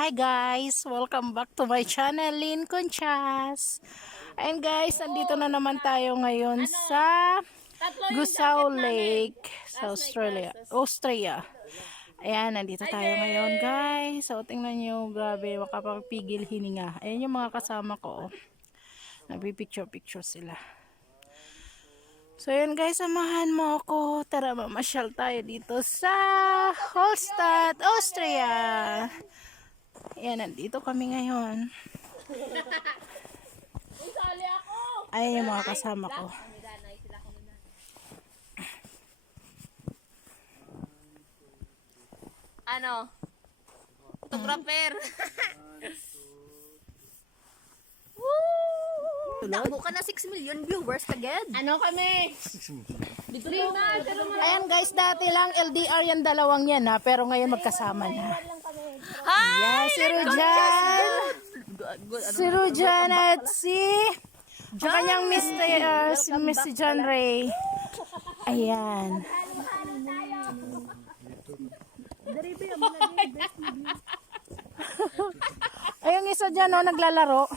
Hi guys! Welcome back to my channel, Lynn Conchas. And guys, nandito na naman tayo ngayon sa Gusau Lake sa Austria. Ayan, nandito tayo ngayon guys. So, tingnan nyo, grabe, makapagpigil hininga. Ayan yung mga kasama ko. Nagpipicture-picture sila. So, yun guys, samahan mo ako. Tara, mamasyal tayo dito sa Holstadt, Austria. Ayan, nandito kami ngayon. Ayan yung mga kasama ko. Ano? Photographer. Takbo ka na 6 million viewers agad. Ano kami? Dito na. Ayan guys, dati lang LDR yan, dalawang yan ha, pero ngayon magkasama na. Hi! Ayan, si Rujan at si kanyang Mr. John Ray. Ayan. Ayun isa dyan, no, naglalaro.